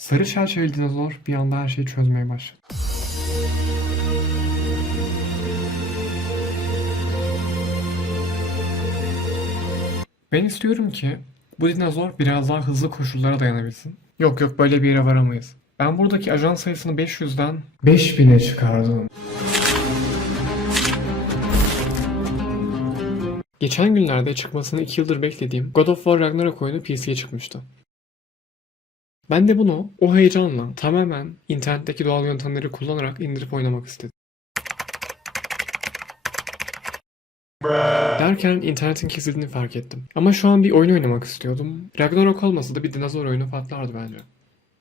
Sarı çerçeveli dinozor bir anda her şeyi çözmeye başladı. Ben istiyorum ki bu dinozor biraz daha hızlı koşullara dayanabilsin. Yok yok böyle bir yere varamayız. Ben buradaki ajan sayısını 500'den 5000'e çıkardım. Geçen günlerde çıkmasını 2 yıldır beklediğim God of War Ragnarok oyunu PC'ye çıkmıştı. Ben de bunu o heyecanla tamamen internetteki doğal yöntemleri kullanarak indirip oynamak istedim. Derken internetin kesildiğini fark ettim. Ama şu an bir oyun oynamak istiyordum. Ragnarok olmasa da bir dinozor oyunu patlardı bence.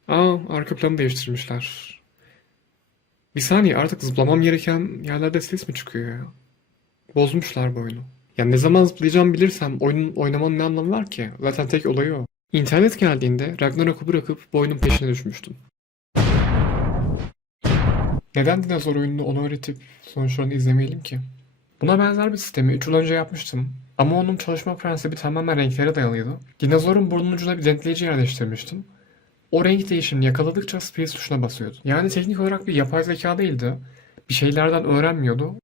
Aa, arka planı değiştirmişler. Bir saniye artık zıplamam gereken yerlerde ses mi çıkıyor ya? Bozmuşlar bu oyunu. Ya ne zaman zıplayacağımı bilirsem oyunun oynamanın ne anlamı var ki? Zaten tek olayı o. İnternet geldiğinde Ragnarok'u bırakıp bu oyunun peşine düşmüştüm. Neden dinozor oyununu ona öğretip sonuçlarını izlemeyelim ki? Buna benzer bir sistemi 3 yıl önce yapmıştım. Ama onun çalışma prensibi tamamen renklere dayalıydı. Dinozorun burnunun ucuna bir denkleyici yerleştirmiştim. O renk değişimini yakaladıkça space tuşuna basıyordu. Yani teknik olarak bir yapay zeka değildi. Bir şeylerden öğrenmiyordu.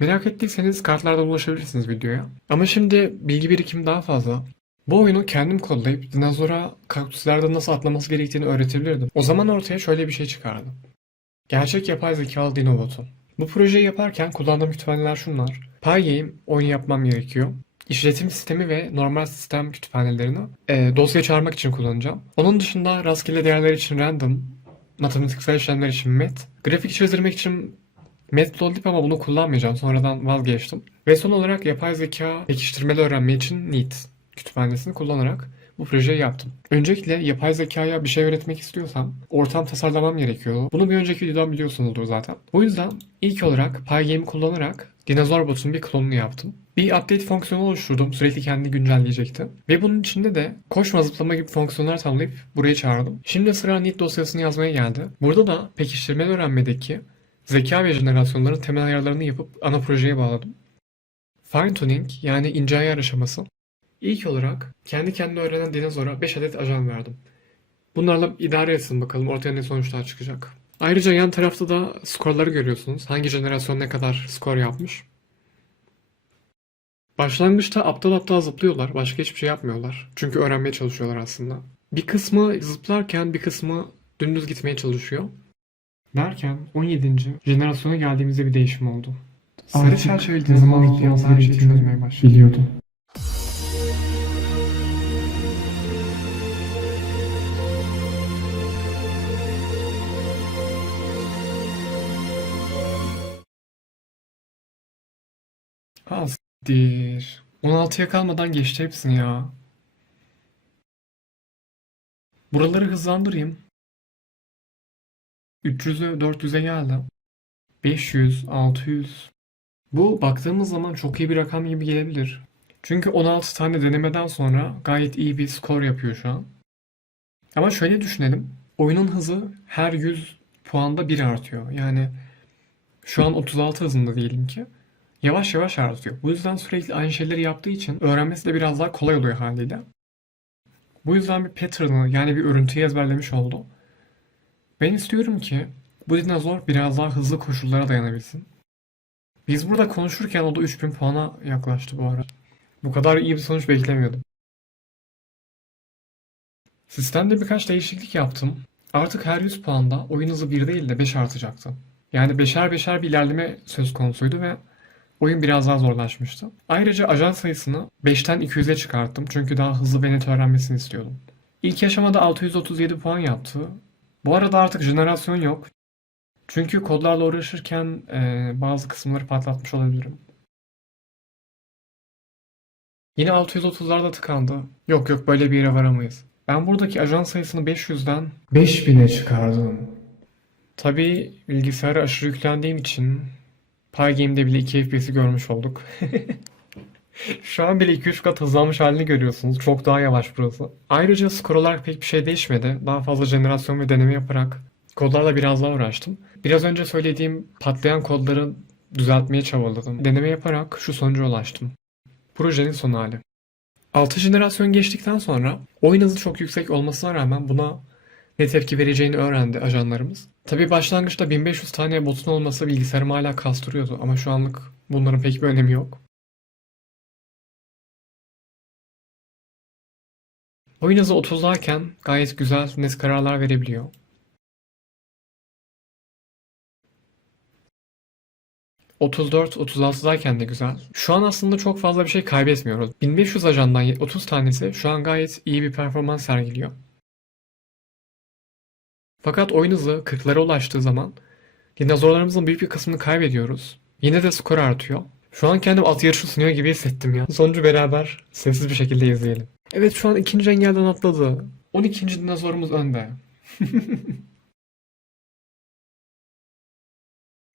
Merak ettiyseniz kartlardan ulaşabilirsiniz videoya. Ama şimdi bilgi birikimi daha fazla. Bu oyunu kendim kodlayıp dinozora kaktüslerde nasıl atlaması gerektiğini öğretebilirdim. O zaman ortaya şöyle bir şey çıkardı. Gerçek yapay zekalı Dinobotu. Bu projeyi yaparken kullandığım kütüphaneler şunlar. Pygame oyunu yapmam gerekiyor. İşletim sistemi ve normal sistem kütüphanelerini e, dosya çağırmak için kullanacağım. Onun dışında rastgele değerler için random, matematiksel işlemler için met, grafik çizdirmek için Matplotlib ama bunu kullanmayacağım. Sonradan vazgeçtim. Ve son olarak yapay zeka pekiştirmeli öğrenme için NEAT kütüphanesini kullanarak bu projeyi yaptım. Öncelikle yapay zekaya bir şey öğretmek istiyorsam ortam tasarlamam gerekiyor. Bunu bir önceki videodan biliyorsunuzdur zaten. O yüzden ilk olarak Pygame'i kullanarak Dinozorbot'un bir klonunu yaptım. Bir update fonksiyonu oluşturdum. Sürekli kendini güncelleyecekti. Ve bunun içinde de koşma zıplama gibi fonksiyonlar tanımlayıp buraya çağırdım. Şimdi sıra NEAT dosyasını yazmaya geldi. Burada da pekiştirmeli öğrenmedeki zeka ve jenerasyonların temel ayarlarını yapıp ana projeye bağladım. Fine tuning yani ince ayar aşaması. İlk olarak kendi kendine öğrenen dinozora 5 adet ajan verdim. Bunlarla idare etsin bakalım ortaya ne sonuçlar çıkacak. Ayrıca yan tarafta da skorları görüyorsunuz. Hangi jenerasyon ne kadar skor yapmış. Başlangıçta aptal aptal zıplıyorlar. Başka hiçbir şey yapmıyorlar. Çünkü öğrenmeye çalışıyorlar aslında. Bir kısmı zıplarken bir kısmı dümdüz gitmeye çalışıyor. Derken 17. jenerasyona geldiğimizde bir değişim oldu. Sarı çerçeveli ne zaman dinozor bir gerektiğini çözmeye başladı. biliyordu. Ha siktir. 16'ya kalmadan geçti hepsini ya. Buraları hızlandırayım. 300'e 400'e geldi. 500, 600. Bu baktığımız zaman çok iyi bir rakam gibi gelebilir. Çünkü 16 tane denemeden sonra gayet iyi bir skor yapıyor şu an. Ama şöyle düşünelim. Oyunun hızı her 100 puanda 1 artıyor. Yani şu an 36 hızında diyelim ki. Yavaş yavaş artıyor. Bu yüzden sürekli aynı şeyleri yaptığı için öğrenmesi de biraz daha kolay oluyor haliyle. Bu yüzden bir pattern'ı yani bir örüntüyü ezberlemiş oldu. Ben istiyorum ki bu dinozor biraz daha hızlı koşullara dayanabilsin. Biz burada konuşurken o da 3000 puana yaklaştı bu arada. Bu kadar iyi bir sonuç beklemiyordum. Sistemde birkaç değişiklik yaptım. Artık her 100 puanda oyun hızı 1 değil de 5 artacaktı. Yani beşer beşer bir ilerleme söz konusuydu ve oyun biraz daha zorlaşmıştı. Ayrıca ajan sayısını 5'ten 200'e çıkarttım çünkü daha hızlı ve net öğrenmesini istiyordum. İlk aşamada 637 puan yaptı. Bu arada artık jenerasyon yok. Çünkü kodlarla uğraşırken eee, bazı kısımları patlatmış olabilirim. Yine 630'larda tıkandı. Yok yok böyle bir yere varamayız. Ben buradaki ajan sayısını 500'den 5000'e çıkardım. Tabii bilgisayara aşırı yüklendiğim için Pygame'de bile 2 FPS'i görmüş olduk. Şu an bile 2-3 kat hızlanmış halini görüyorsunuz. Çok daha yavaş burası. Ayrıca skor olarak pek bir şey değişmedi. Daha fazla jenerasyon ve deneme yaparak kodlarla biraz daha uğraştım. Biraz önce söylediğim patlayan kodları düzeltmeye çabaladım. Deneme yaparak şu sonuca ulaştım. Projenin son hali. 6 jenerasyon geçtikten sonra oyun hızı çok yüksek olmasına rağmen buna ne tepki vereceğini öğrendi ajanlarımız. Tabii başlangıçta 1500 tane botun olması bilgisayarımı hala kastırıyordu ama şu anlık bunların pek bir önemi yok. Oyun hızı 30'larken gayet güzel, net kararlar verebiliyor. ...34-36'dayken de güzel. Şu an aslında çok fazla bir şey kaybetmiyoruz. 1500 ajandan 30 tanesi şu an gayet iyi bir performans sergiliyor. Fakat oyun hızı 40'lara ulaştığı zaman dinozorlarımızın büyük bir kısmını kaybediyoruz. Yine de skor artıyor. Şu an kendim at yarışı sunuyor gibi hissettim ya. Sonucu beraber sessiz bir şekilde izleyelim. Evet şu an ikinci engelden atladı. 12. dinozorumuz önde.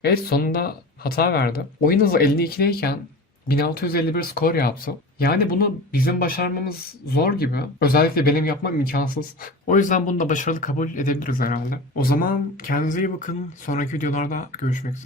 Evet sonunda hata verdi. Oyun hızı 52'deyken 1651 skor yaptı. Yani bunu bizim başarmamız zor gibi. Özellikle benim yapmam imkansız. o yüzden bunu da başarılı kabul edebiliriz herhalde. O zaman kendinize iyi bakın. Sonraki videolarda görüşmek üzere.